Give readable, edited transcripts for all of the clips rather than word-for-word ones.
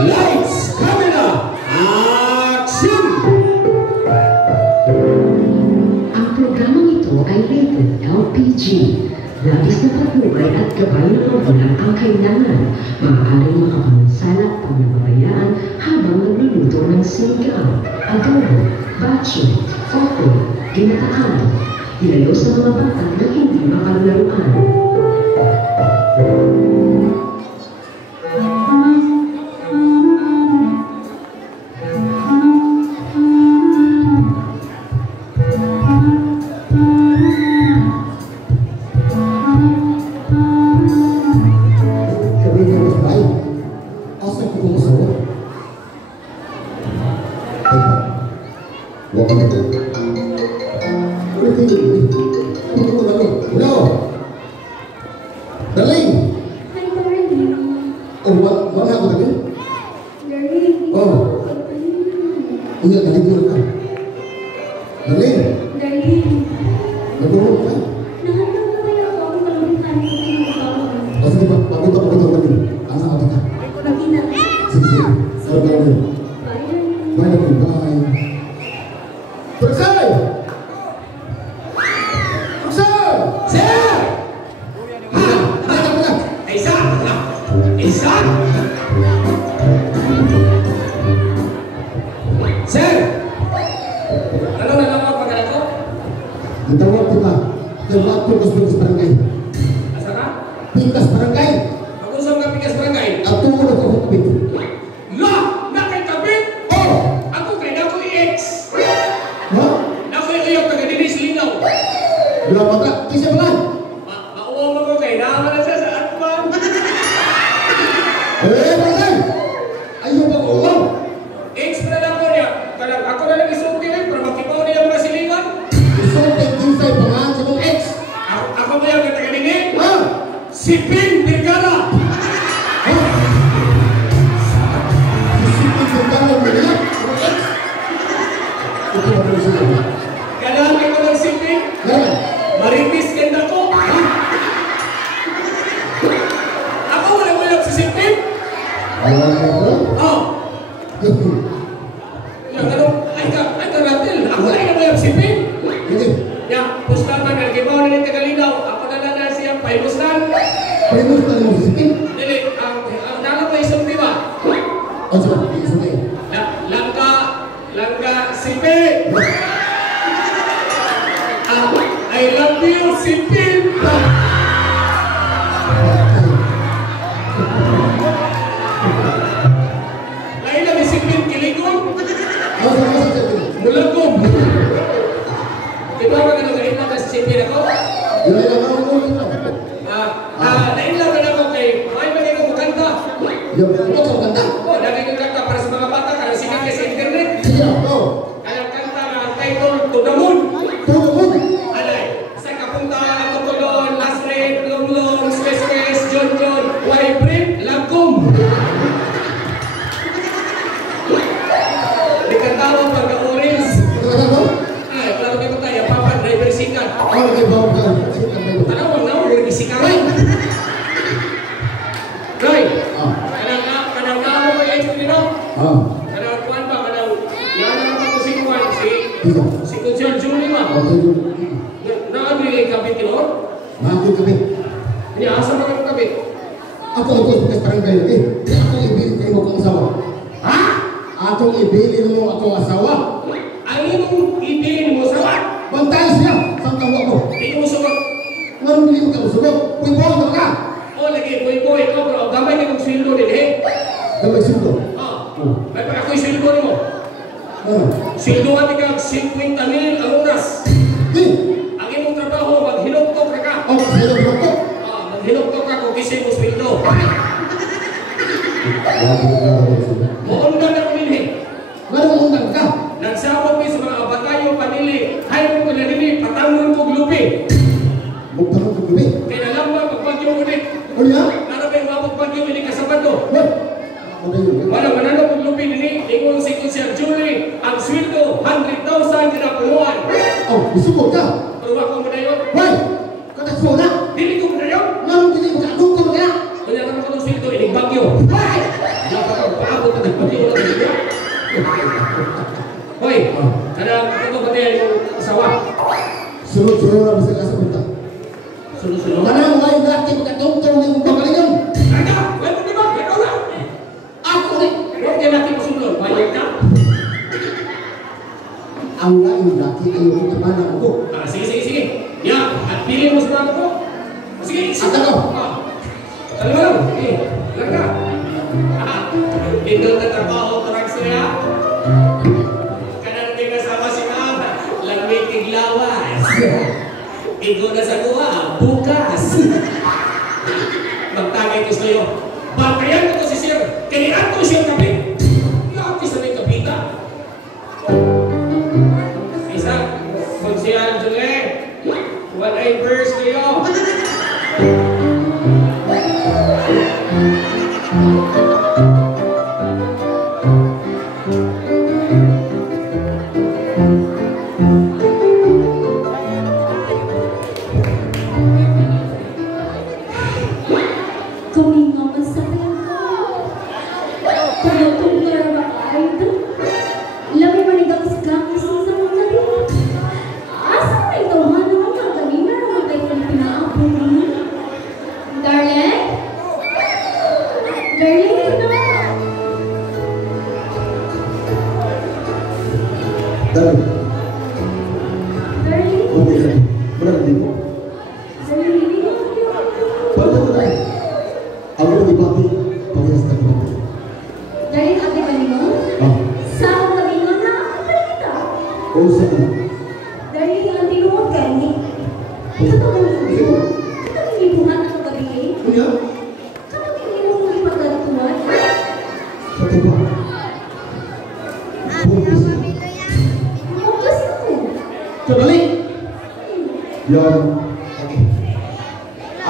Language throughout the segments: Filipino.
Lights, camera, action! Ang programang ito ay rated LPG. Labis na patnubay at gabay ng magulang ang kailangan. Maaaring makapansalat o nababayaan habang nagluluto ng sinigang, adobo, batchoy, opo, ginataan. Ilayo sa mga bata na hindi makalaruan. Oh, disebut ka? Rumah ko mo na yun. Why? Kata semua na? Dili ko mo na yun. Ngam dili mo ka dukong ka. Kanya naman ko ng sweldo, ining bagyo. Why? Paabot Hoy, ito ba tayo yung asawa? Sunod-sunod na bisa kasabita. Sunod-sunod. Manang lain dati katungtong ng pagalingan. Teka, wala mo diba? Ikaw na. Ako ni. Huwag kayo natin masunod. Bayad na. Ang lain dati ay yung kamanan ko. Sige. Ya, at pili mo sa mga ko. Sige, At ako. Sabi mo lang. Okay, lang ka. Pindol na trabaho, tarag siya. Kanan natin kasama si Mama. Lamig tiglawas. Igo na sa kuha, bukas. Magtagay ko sa'yo. Bakayan ko to si Sir. Kailan ko siya kape. Lati sa may kapita. Isa, kung siya Julie, what I verse kayo.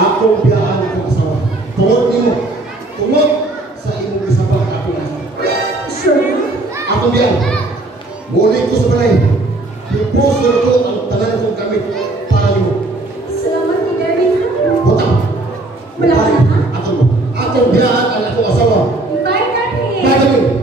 Akong biyaan ko asawa. Tungod nimo. Tungod sa imong gisabang ako na. Sure. Akong biyaan. Mulit ko sa balay. Ipusor ko ang tanan kong gamit para nimo. Salamat ni Darwin. Butang. Wala ka na, ha? Akong biyaan ang akong asawa. Bye, Darwin. Bye, Darwin.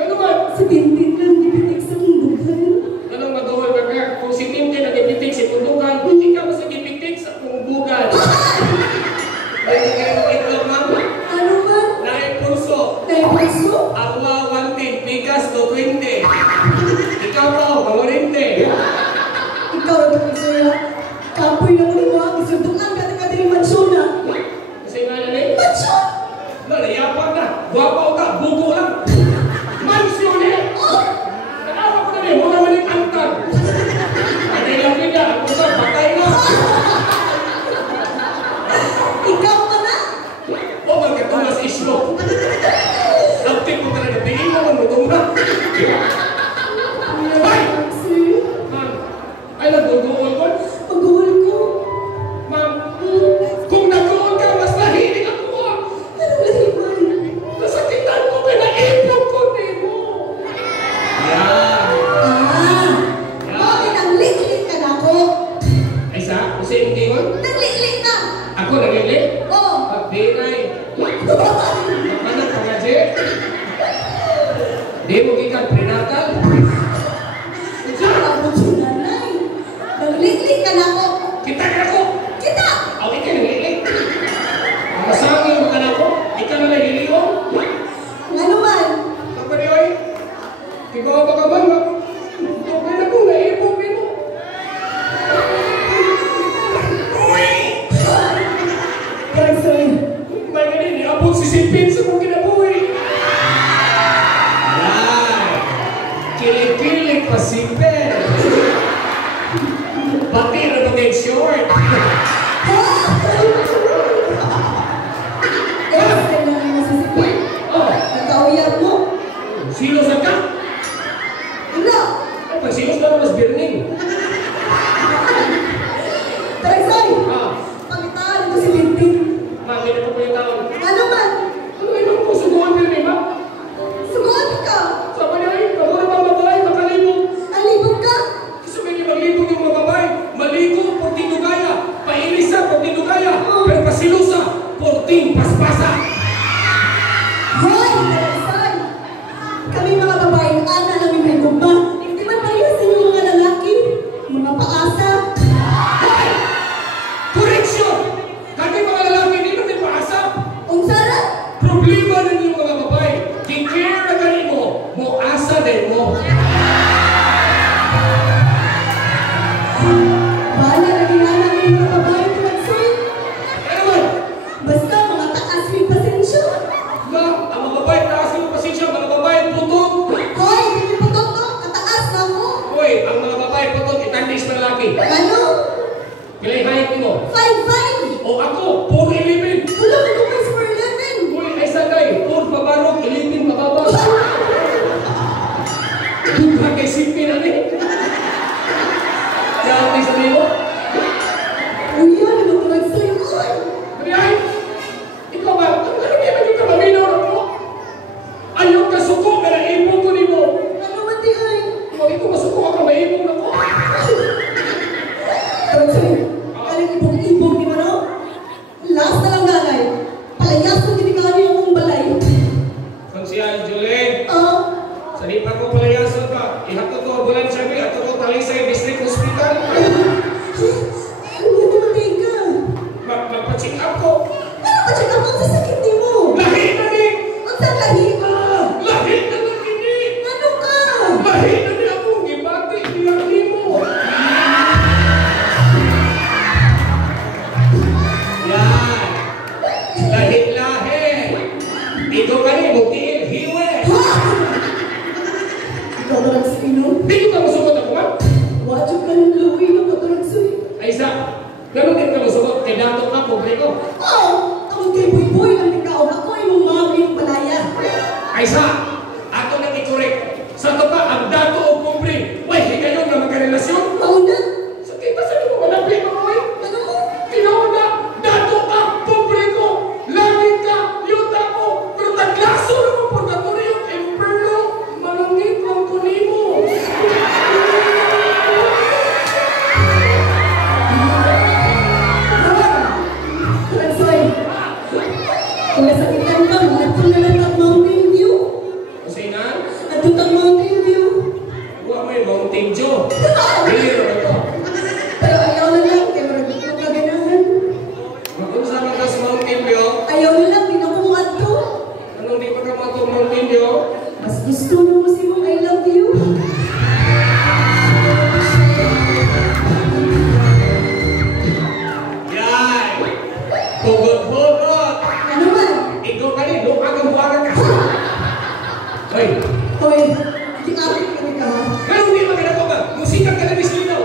Ano ba? Awa, 110, Pikas, 220. Ikaw mo, mamorinte. Ikaw ang kapisuya. Kapoy na mo mo. Isundukan ka na din mansyon na. Kasi nga na rin. Mansyon! Nalayapan na. Guwapaw ka, buko lang. Mansyon eh. Nakawa ko na rin, mo naman yung antag. Patay lang nila, ako na, patay na. Ikaw ka na? O, magkatumas ismo. Lapit mo talaga, tingin mo mo tumba. Ay! Sir, Ma'am, ay nagduduol ko. pag-uwal ko. Ma'am, kung nagduol ka, mas nahilig ako. Anong lahiman? Nasakitan ko, pinaipon ko, di mo. Yan. Bakit ang lit-lit ka na ako? Ay sa, kasi yung tingol, Naglit-lit ka! ako nagiglit. Oo. Pagdinay. Ano ka nga, Je? Di mo gikan prenatal. Abot si nanay. Naglit-lit ka na ako. Kita ka ko. Kita! Aw, ikaw nagiglit. Masangin mo ka na ko. Ikaw na nagigiliw. Nga naman. Kapaniyoy, ikaw ba ka man? Okay na kung naipon mo. Parang sa'yo. May ganun, niabot si Sipin sa mong kinabuhi. Ay, kilig-kilig pa Sipin. Pati na mag-get short. Sa'yo na rin nasisipin. Oh, Nagkauyap mo. silosan ka? Wala. Ay, pag silos na mas birning. Parang sa'yo. Ah, Pakitaan ito si Tintin. mangin na po yung taon. Ano man? Ano yun ang suguan birning, ma? Sugot ka. Sabi niya, ay, kamu na mga babae, makalibog. Alibog ka. Gusto mo niya maglibog yung mga babae. Maligo, porting dugaya. Pailisa, porting dugaya. Pero pasilusa, porting paspasa. Hoy! Saan? Kami mga babae, ana namin may gumba. Hindi man parehas sa inyo mga lalaki. Mga paasa. Hoy! Correction! Kami mga lalaki, hindi natin paasa. Ang sarap. Problema na yung mga babae. Kikira na ganin mo, mo asa din mo. Bahala na ginala ng mga babae tumagsay. Ano man? Basta mga taas may pasensya. Ma, ang mga babae, taas yung pasensya, mga babae, putong. Hoy! Hindi po to. Kataas na ako. Hoy, ang mga babae, putong, itandis na lalaki. Ano? Kilay hayop mo. 5'5". O ako, 4'11". Wala ko naman sa 4'11". Uy, ay sagay, 4 pabarog, 11 mababa. Dugha kay Sipin, ano eh? Kaya may sabi mo, Uy, yan. Ano tumagsay? Uy! Sabi ay, ikaw ba, ano kaya maging kamaminaw na mo? Ayaw ka suko, kaya ipon ko ni mo. Ano man di ay? Huwag ito masuko ka, maipon na ko. Tumagsay. Kaling ibog-ibog ni Mano. Last na lang nanay. Palayas kung ginikari akong balay. Kung siya, Julie, sa di pa ko palayasan ka, ihato ko bulan siya, ihato ko Talisay District Hospital. Ano namatay ka? Magpa-check up ko. Ano ba check up sa sakit ni mo? Lahi na ni! Ang saan lahi ka? Lahi na na ini! Ano ka? Lahi na ni akong gibati, pinarni mo. Yan! Lahi-lahi! Ito ka ni, buktiin, hiwe! Ikaw ba sa inom? Hindi ka masugot ako, man? Wadyo ka ng luwi na kataragsoy. Ay isa, ganun din ka masugot, kay dato ka, pobre ko. Tawag kay Boy-Boy lang ikaw. Ako ay mong maming palaya. Ay isa, ato nang i-correct. Sa to pa, ang dato o pobre, way, higayon na magkarelasyon. Mauna? Sa kita sa mo, malapit mo, way. Ano mo? Tinauna, dato ka, pobre ko. Langit ka, yuta ko. Pero taglaso na mo, purgatorio, yung imperno. Malungit lang ko ni mo. Taragsoy. Kung nasakitan ka, mga ito na lang ang Mountain View. Gusto mo si mong I love you? Yan! Hugot-hugot! Ano ba? Ikaw ka rin, lumagang-buwagan ka. Hoy, Hoy, di akin kami ka. pero hindi maganda ba? Musikat ka na ni Silinaw.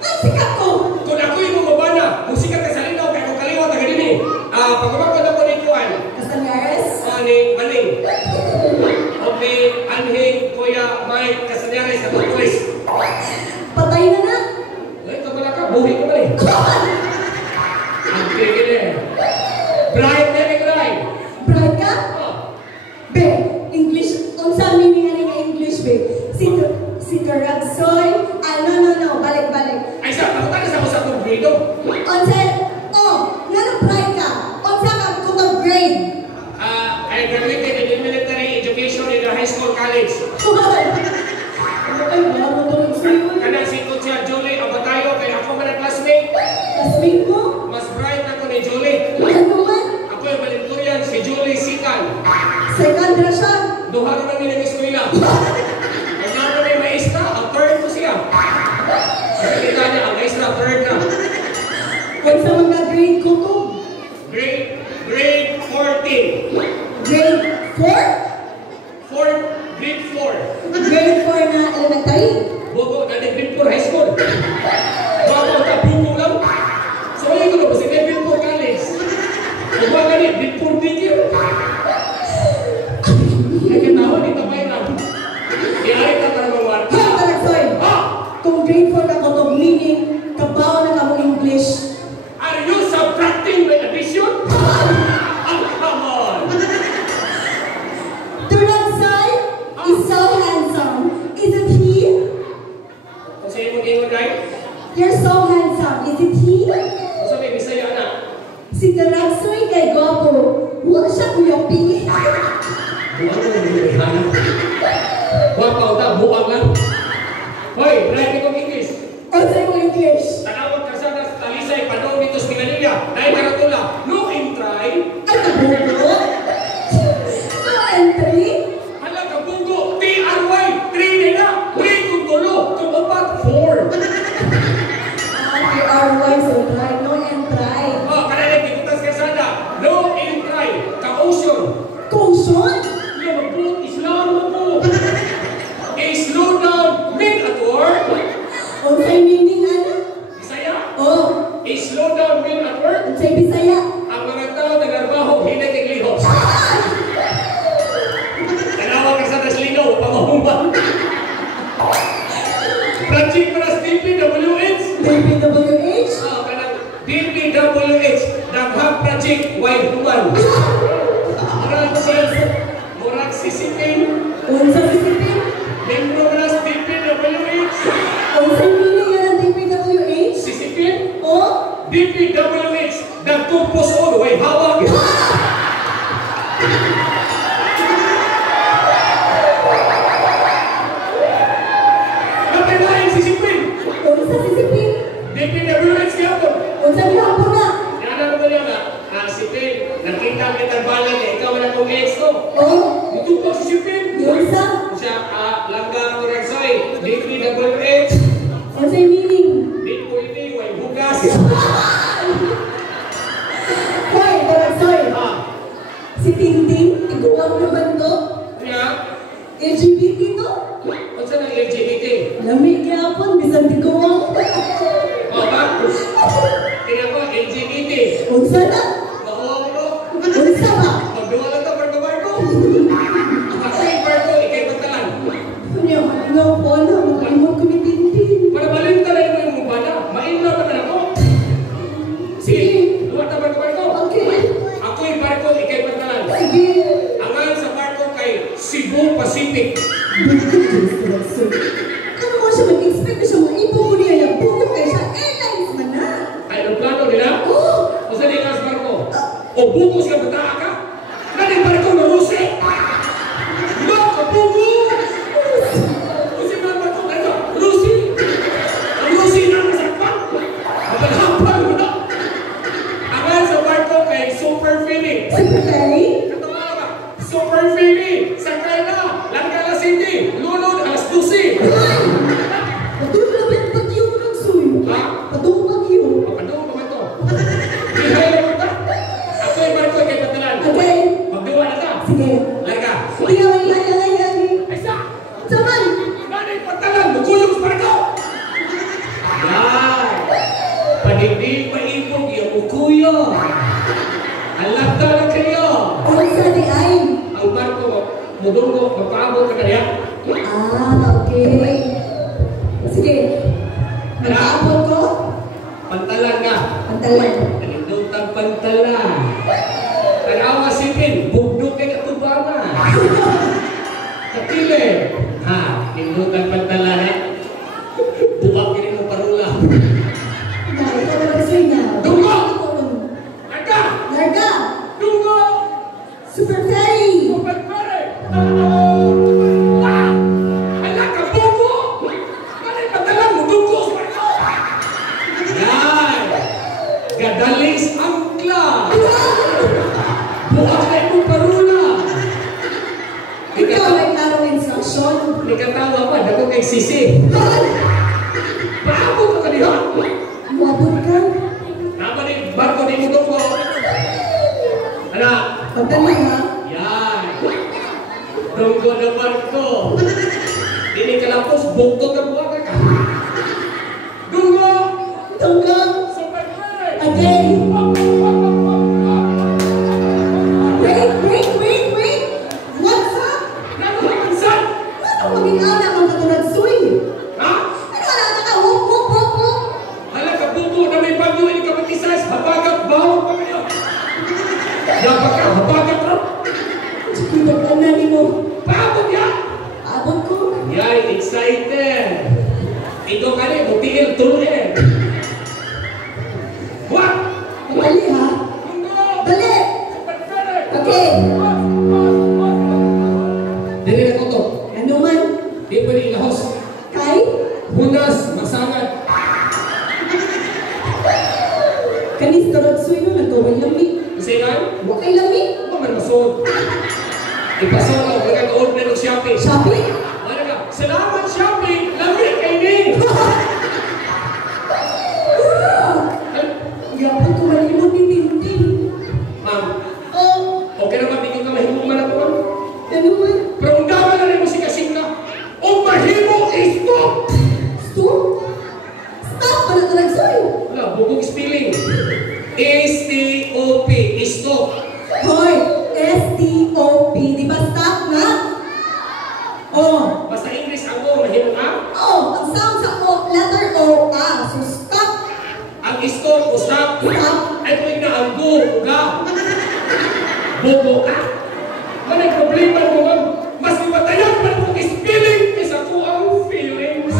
Ang sikat ko! Kung ako yung bumabana, musikat ka sa Linaw, kaya kung kaliwa taga din eh. Pagkabakod ako ni Kuan, Casañares? ni Maling. Okay, Anhing, Kuya, Mike, Casañares, at Tuwis. Patay na na! Ay, kabala ka, buhay ka ba eh. Ang kikil eh. Bright na ni Bright. Brad ka? Oh. Be, English, unsa meaning nga English, be? Si Karagsoy? No, balik. Ay, sa pagkatala sa ako sa kumbrido. Unsa, nga nang Brad ka? Unsa ka kung grade? I graduated in military education in the high school college. Ay, wala mo daw sa'yo. Kana si Kuya Julie Abatayo, kaya ako man ang classmate. Classmate mo? Mas bright ako ni Julie. Ano man? Ako yung balinturian, si Julie Sikan. Second ra siya. Duha na namin ang eskwela. Ang nga kami maestra, ang third ko siya. Nakita niya, ang maestra, third na. Unsa mga grade ko to? Grade 14. Grade 4? Grade 4. Grade 4 na elementary? Bogo, na grade 4 high school. Bago, tabugo lang. So, ayun ko na, kasi grade 4 college. Huwag ka ganit, grade 4 dikir. Nakitawa, di tamay lang. Iari ka para mawar. Ha, Talagsoy! Kung grade 4 ka ko to, meaning, kabaw na ka mo English. Are you subtracting by addition? Oh, come on! Talagsoy is so handsome. Isn't he? Kung sa'yo mo gingon, guys, You're so handsome. Isn't he? kung sabi, Bisaya na. Si Talagsoy kay Gopo. Wala siya Kuya P. Buwang mo, nilihana. Buwang pa, uta, buwang lang. Hoy, write itong English. Unsa mo English? Tanawag ka sa talisay, panong dito sa Pinganilla. Dahil karatula, look and try. Ay, kabugo? No entry? Hala ka bugo, TRY, 3 nila, 3 kung tulo, kung upat, 4. RY, so try. No entry. Oh, kanalig, dikutas ka sana. No and try, ka-ocean. Caution? Yan, mag-put, Islam mo po. Slow down, men at work. Unsay meaning ano? Bisaya, Oh, slow down, men at work. unsay Bisaya? Ang mga tao nagtrabaho, hindi naglihos. Tanawag ka sa Taslino, pamahumang. Project para sa DPWH. DPWH? Kanang DPWH, Daghang Project, White Human. Murag sisipin, Unsa sisipin? membro para sa DPWH. Unsay meaning nga ng DPWH? Sisipin, Oh, DPWH, nagtupos o, way hawak. Napinahin sisipin, unsa sisipin? DPWH kaya po. Unsa gihapon na? Yan ang mga nga, sipin, nakita ang kitarbalan niya, ikaw na kong ex ko. Oh, Nagtupos sisipin. unsa? Siya, Langga Turagsoy, DPWH, Unsay meaning? di pwede, way bugas. Hoy, Talagsoy! Ah, Si Tintin, iguwang naman to. kaya, LGBT to. kung saan ang LGBT? Lamig gihapon, bisan tiguwang. O ba? Tingnan ko, LGBT. Unsa na? Mahuwag ko. Unsa ba? Magduwa lang ito, barko-barko. Ako yung barko, ikay pagtalan. Kunya, nga po na, makalimot ko ni Tintin. Para malintalan mo yung mubana, mainlaw naman ako. Sige, duwa na barko-barko. Okay. Ako yung barko, ikay pagtalan. Sige. Angan sa barko kay Cebu Pacific. Ano mo siya mag-expect na siya maipo mo niya yung buko kaya siya airlines man na. Ay, ang plano nila? Oh! O saan yung nasa barko? O bukos ka bataa ka? Naling barko na Rusi? Diba? Kapugo! O si mga barko, ano? Rusi? Ang Rusi na nasakpan? Mabalhapan mo na? Angan sa barko kay Super Ferry. Secretary? Katawa ka? Super Ferry! Sakay na! Larga alas 7, lunod alas 12. Padung na ba bagyo ng suyo? Ha? Padung bagyo. Papadong pa ba ito? Ihayo mo ta? Ako yung barko kay Patalan. Okay. Magdiwa na ta. Sige. Larga. Sige, ay. Isa! Saman! Nanay Patalan, magkuyong sa barko! Yan! Panigdig maipog yung ukuyo. Alakta na kayo. Ano sa di ay? Ang barko, mudunggo, magpaabot ka kaya. Okay. Sige. Nag-aapon ko? Pantalan ka. Pantalan. Panindutang pantalan. Tanawa sipin, bugdok kay katubama. Katile. Ha, indutang pantalan eh. Buwag kini mo parula. Dahil ito na kasi niya. Dungo! Larga! Larga! Dungo! Super Ferry! Pagpare! Ala ka bugo! Nanay Patalan mo, dungo sa barko! Yan! Gadalis angkla! Buwag kay mo parula! Ikaw ay narong instruction. Hindi ka tawa pa, dako kay sisi. Paabot ka kaniha! Muabot ka. Nama ni barko ni mo ko. Ana, Pagdali ha. yan. Tunggo na barko. Dili ka lapos, bukto ka buwag ka. Dungo! Tunggang. Super Ferry! Again. Wait. What's up? Nago ka kansan? Ano maging anak ang katulad suy? Ha? Ano anak ka? Wop. Hala ka buto na may bagyo ini ka matisas. Habagat baho pa kayo. Dapat ka, habagat ro. Sige, pagkanan mo. Paabot yan! Abot ko. Yay, excited! Ito ka rin, mutiil tuloy. What? Dali ha. Dungo! Dali. Super Ferry! Okay. Dili na ko to. Ano man? Di pwede ilahos. Kay? Hunas, masangat. Kanis tarot suy no. Nagkawal lami. Kasi nga, Wakay lami. huwag man masod. Ipasod ako, kaya ka-order ng Shopee. Shopee? Ano ka? Salamat Shopee! Lamig kay ni! Yapon ko malimot ni Tintin. Ma'am, Oh, okay naman, tingin ka mahimong man ako. ano man? Pero ang dawa na rin mo si Kasing na, ang mahimo stop! Stop? Stop! Wala ka nagsoy. Wala, bukong spelling. S-T-O-P, stop. Hoy! S-T-O-P. Di ba stop nga? Oh. Basta English ang O, mahimo ka. Oh, ang sound sa O, letter O, A. So stop. Ang stop o stop. Stop. Ay tuwing na ang go, uga. Bobo ka. Manay problema mo, ma'am. Mas matayan pa mo spelling kaysa ko ang feelings.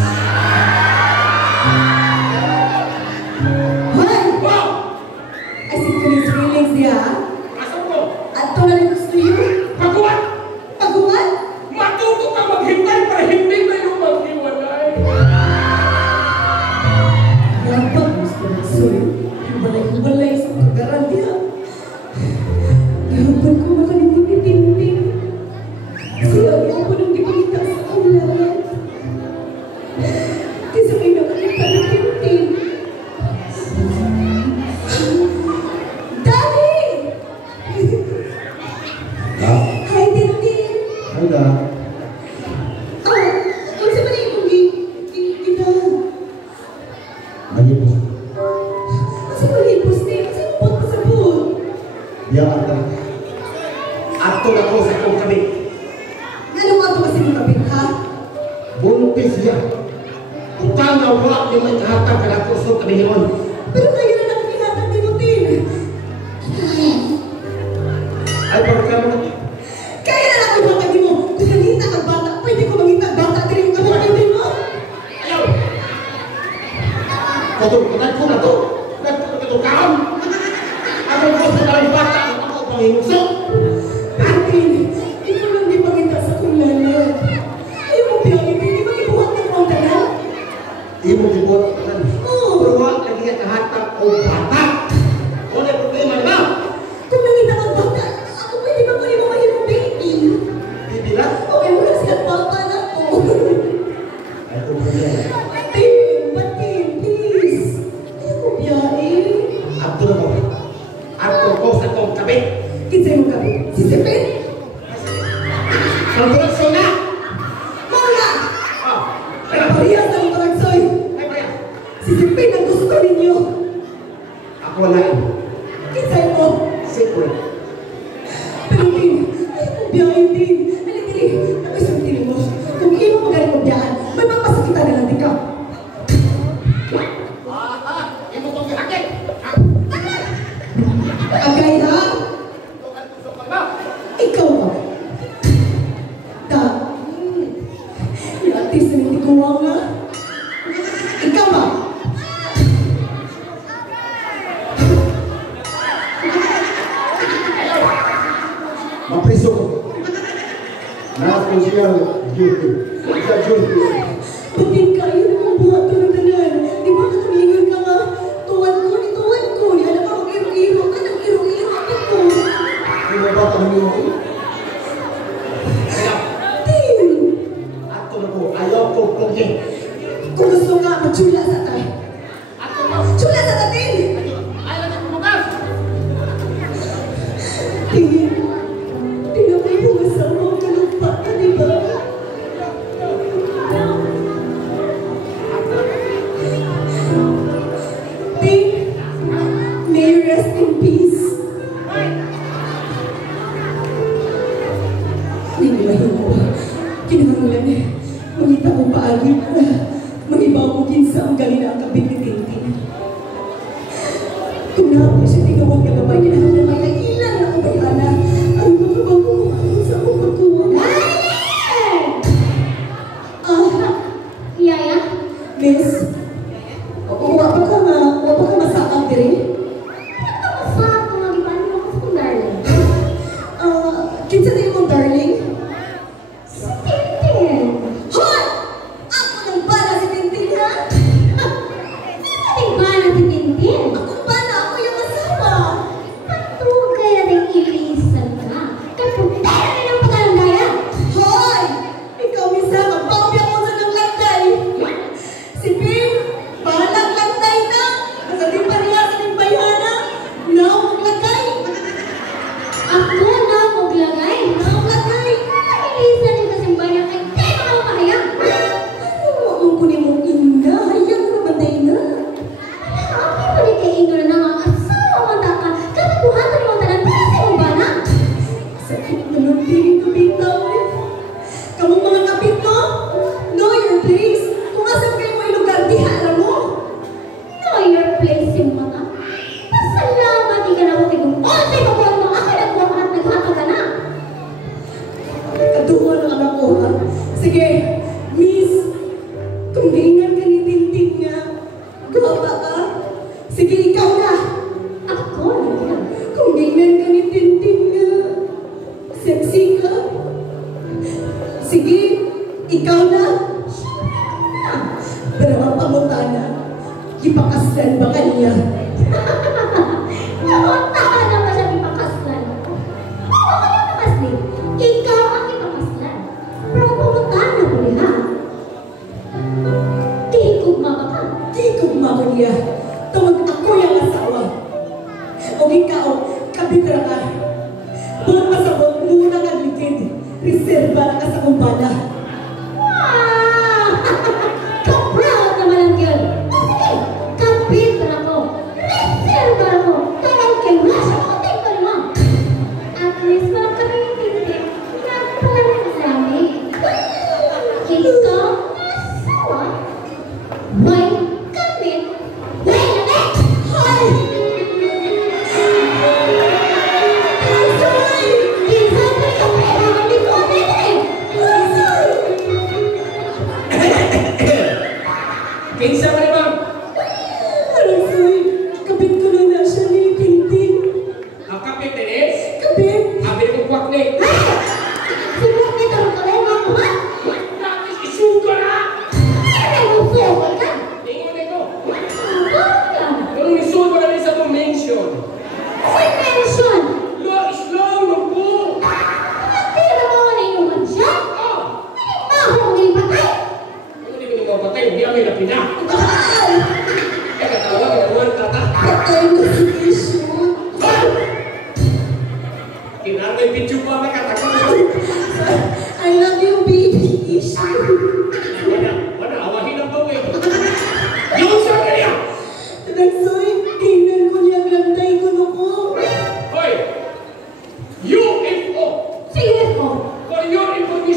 Hoy! Wow! I see feelings niya. Asa mo? At ito na rin gusto yun. Pagkuhan! Pagkuhan? Matuto ka maghintay para hindi tayo maghiwalay. Dapat gusto na soy. Hibalay sa paggarantiya. Dapat ko makalimut ni Tintin. Sila mo ko nang dipagita sa ulan. Kasi may nakalipa na Tintin. Daddy! Ha? Hi, Tintin! Handa. Kung sa manay kong gina. Ayun po. Kasi malipos na yun. Kasi upot pa sa buhol. Yaan ka. Ato na ko sa kong kami. Ano nga ito kasi ng kapit, ha? Buntis niya. Kung tanawak yung may kahatang ka na ko sa kanihiwan. Pero kayo na lang ihatag ni Mutin. Ay, pagkano na. Kaya na lang ihatag mo. Kung nangita kang bata, pwede ko mangita ang bata. Tiring ka mo, pwede mo. Ayaw! Katulad ko na to. Nagkatukaan. Ako ko sa dalang bata. Ako pangingusok. Martin, ikaw lang di pangita sa kulala. Ayaw mo piyangin, hindi mag-ibuhat ng mga tanan. Imo gibuhat ka na. Oo. Pero wa lagi ka kahatang o Ang direksyon na! Muna! Ah, Parehas na ang Taragsoy. ay parehas. Sisipin ang gusto ninyo. Ako wala eh. Kisay mo. Secret. Pero Tin, ay kong biyahin Tin. Dili, nakisulti mo. Kung imo magaling mo biyahan, may mapasakitan na lang di ka. Imo tong gihakit. Agay ha? Ikaw ba? Yatis na hindi ko nga. Ikaw ba? Mapriso ko. Nakasponsyal duty. Sa duty. Pagin kayo ng buhat ko ng tanan. Di ba katulingan ka nga? Tuwan ko. Ni anak ako iro-iro. Anong iro-iro? Apit ko. Hindi mo ba tanongin mo? Tin! Ato na po. Ayaw ko pogi. Kung gusto nga, magsula sa tayo. Sula sa tatin! Tin! Tinapay mo masama ang kalumpa ka, di ba? Tin! May you rest in peace. Ninilahin ko. Kinahanglan eh. Mangita ko paagin na. Mangibaw ko kinsa ang galing na ang kabit ni Tintin. Kung naapos siya tingawag na babae, kinahanglan may ilan na ang bayana. Ay, makabago mo sa akong pagkuha. Yaya? Miss, wapa ka masaang diri? Ano ba sa ako nga gipano mo ko sa darling? Kinsa na yung darling? Si Tintin! Hoy! Ako nang bala si Tintin, ha? Hindi ba na si Tintin? Ako bala, ako yung masama. Patuwa kaya ng ilisan ka. Kaputera na ng pag-alangaya! Hoy! Ikaw misa, magpapya mo sa ng lantay. Si Pim, bahalang lantay na. Nasa di pa niya sa ng bayana. Now, maglagay. Ako na maglagay! Now, maglagay. Ilisan yung kasimbayan kay Tay mga makayang! Ano ang kunin mong inga? Hayang na banday na. Ako pa di kay Ingrid na mga asawa mata ka. Katabuhatan mo tanan pisi mo ba na? Sakit na ng piling ko bitaw. Kamong mga kapit no? Know your place. Kung asan kayo may lugar, diha alam mo. Know your place yung mata. Pasalamat di ka na ako tigong. Oh, say ko mo ako nagkuha ka at naghato ka na. Kaduha ng anak ko, ha? Sige, miss. Kung diingan ka ni Tintin nga, guwapa ka. Sige, ikaw na. Ako na. Kung diingan ka ni Tintin nga, sexy ka. Sige, ikaw na. Pero ang pangutana, ipakaslan ba kanya? Nakunta ka na ba siya ipakaslan? Oo, ka na pakaslan. Ikaw ang ipakaslan. Pero pumunta na mo niya. Tigugma ba ka? Di ko ko niya. Tawag ako yung asawa. O ikaw, kabitra ka. Buong masabot muna kang likid. Reserva na ka sa kumpana. Wow! Ka-proud naman ang yun. Sige, kapit na ako. Reserve ako. Tawag kay Rasha ako. Take ko naman. At least walang kami yung tintin. Nagpalaman sa amin. Ikaw na asawa. May kamit. May lamit. Hoy! Kinsa pa yung pera ang likod natin. Hoy!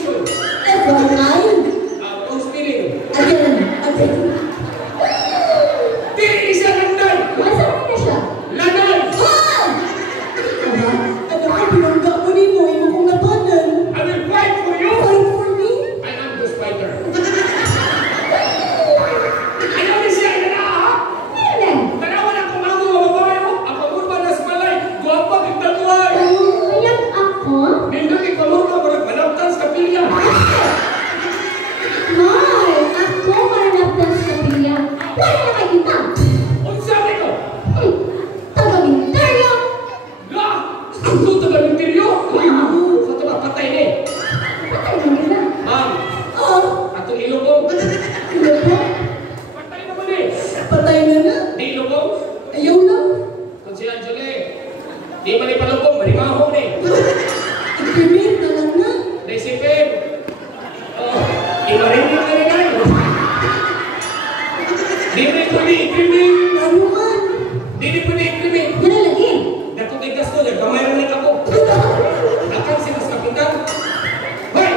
condition. FYI. No spelling. Again. Dili siya landay. Masa na siya? Lanay. Ah! Aba, ano ka pinangga mo ni mo? Imo kong labanan. I will fight for you. Fight for me? I am this fighter. Ayaw ni siya na ha? Ano? Tanawan ako mga babae. Ang pamurba na sa balay. Guwapa kita tuway. Ayan ako? Nindot yung pamurba. Marag manaptan sa kapilya. May, ako maranaptan sa kapilya. Wala na kita. Unsa nito? Taga-minteryo. La! Ang tuta ba ng tiryo? Sa ito ba? Patay ni. Patay na nila. Ma'am, Ah, atong ilubong. ano po? Patay naman eh. Patay na na? Di ilubong. Ayaw na. Kung si Angele, di man ipalubong, marimahong ni. Ikrimit na lang na. Naisipin. Oh, imarinig ka rin ay. Di rin po ni ikrimit. Ano man? Di rin po ni ikrimit. Yan lagi. Dako kay gasto, nagkamay rin ni kapo. Nakang si Mas Kapitan. Hoy!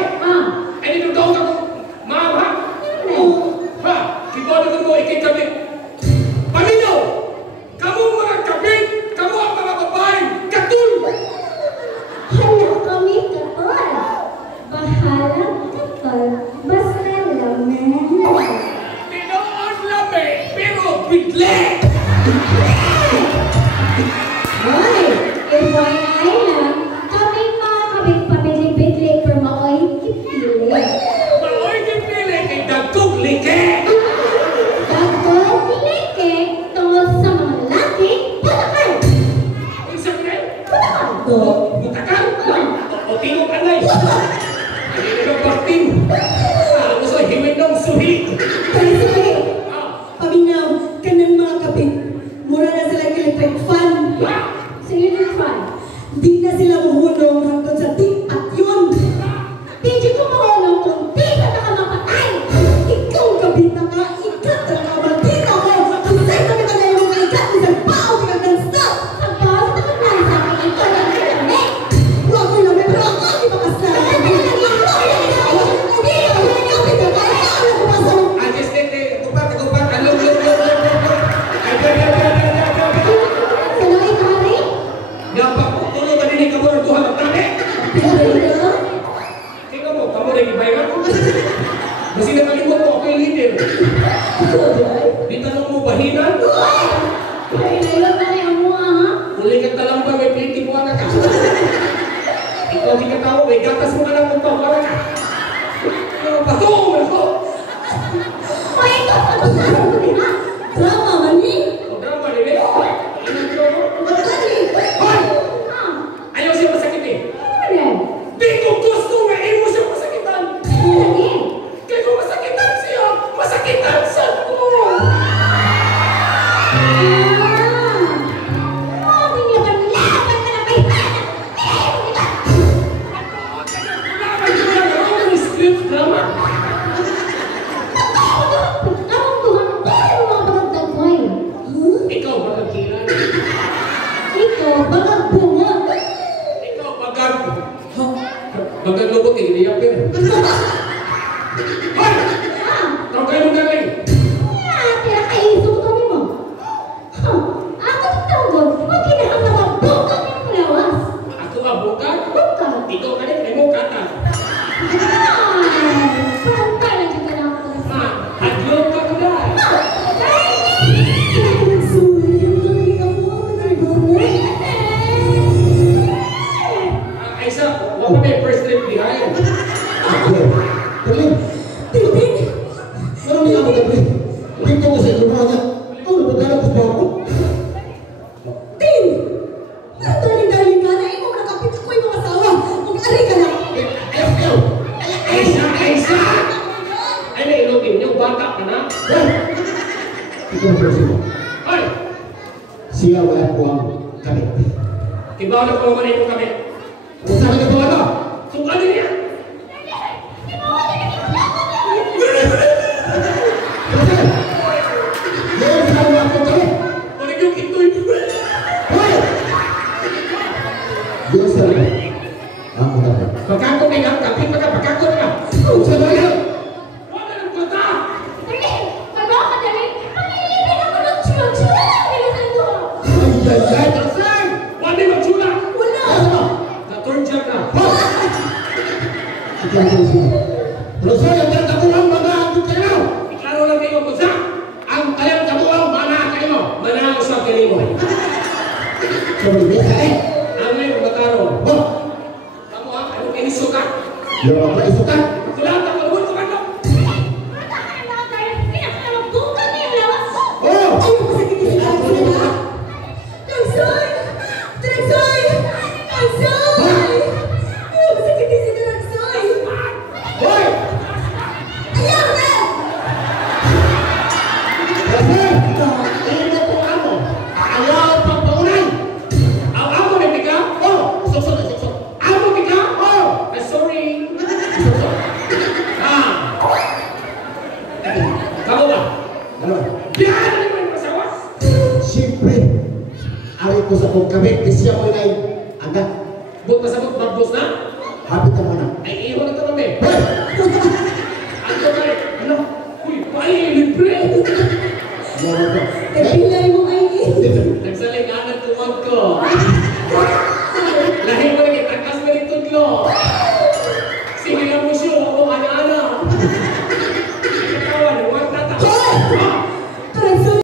Ay, dito daw ako. Ma'am, ha? Ha? Kibodo ko mo, ikay kami. Paminaw! Kamu mga kapit! Kamu ang mga babae! Katul! Hala kami katol. Bahala katol. Basta laman. Tinoon lame, pero bigla! Hoy, FYI lang, kami mga kabig-pabili-bigli pero maoy kipili. Maoy gipili kay dagkog like! Dagdag like tungkol sa mga laki, putakan! Unsa ka na? Putakan! Butakan? O tingog anay? Hindi na yung parting. Alam mo sa hiwin ng suhi. Sige. Ah, Paminaw, kanang mga kapit. Mura na sila electric fan. Sige na try. Di na sila muhulong hanggang sa tipat yun. Pidyo ko maulong kung di ka nakamapatay! Ikaw kapit na ka, ikat na nakabatita ko. Ang sa'yo kami ka na yung kaikat, isang pao ka ng stop. Ang boss na kanay sa akin, ikaw lang ang lamig! Huwag ko namin, pero ako ang ipakasal. I just did the gupat, along, ay, Sino ikari? Dapat po, tulong ka din ni Kamura Tuhan ng tani. Pidyo? Tingnan mo, Kamura yung bayan. Kasi nakalimot mo ako yung leader. Di tanong mo bahinan. Kailan na rin ang mga ha? Uli ka talang ba, may pliti mo anak ka. Ikaw di ka tao, may gatas mo anak mo pa, anak ka. Patong mo ako. Ay, ito! Ano sa akin ko din ha? Drama man ni. O drama, di ba? Inang drama. Matali. Hoy! Ah, Ayaw siya masakit eh. ano rin? Di ko gusto nga mo siya masakitan. Ano lagi? Kaya kung masakitan siya, masakitan sa ko. Sabi niya ba laban ka na kay Hana? Laban ko lang ang script drama. Anong tuhan? Ano mga bagagdagway? Ikaw ba nagkilan? Ikaw, bagag bunga. Ikaw bagag. Bagag lubot eh, hindi yan pero. Hoy! Ah, Tawag kayo mong galing. tira kayo kami mo. Ako tawag, magkinaang nakabukag yung lawas. Ako nga bukag. Bukag. Ikaw ka din, may mong kata. Ay, pantay na dyan ka na ako. Ma, hadlong ka ko dahil. Sorry, yung kami ako ang nagbaboy. Ay sa, wala pa may first trip behind. Kalim, Tilpin, ano niya ako gabi? Dito ko sa ilumaw niya. Ano, nagdala ko sa ako? Tin! Nagdaling-daling ka na, ikaw nakapit ako yung mga asawa. Mag-ari ka na. Ayaw! Ay sa! Ay na ilogin niyo, bata ka na. Ito ang person mo. Ay! Siya wala po ang kamit. Kibaw na po naman ito kami. Kung saan ka ba? Sungkalin niya! Ngayon, saan mo ako kamit? Balik yung ito'y. Diyos sa mga. Ang mga. Pagkakot na nga, kapit pagkakot na. Terus saya yang tabuang mana aku kayo? Iklaro lang kayo kung sa ang kayang tabuang mana kayo. Mana usap kayo mo. Sorry, biasa Ang ngayon magkaroon. Oh, Kamu ang ano kayo suka? yang apa itu kan? Sila ang tabuan ko man. Oh, Ayaw ko sakit si Dragsoy, ha? Dragsoy! Dragsoy! Dragsoy! Ayaw ko sakit si Dragsoy! boy, Ayaw na! kasi ini po amo. Ayaw pagpaunay. Ang amo ni Tika? Oh, sok. Amo Tika? Oh, Sorry. sok. Ah. Kamu ba? Ano? Yan ang may pasawa. Siyempre, ari ko sa kong kabit, kasi siya mo inay. Agad, Buk pasabot babos na. hapit na muna. Ay iwan ito kami. Hoy! Ano ba? Ano? Uy, paay libre. Ano ba ito? Kaya pilay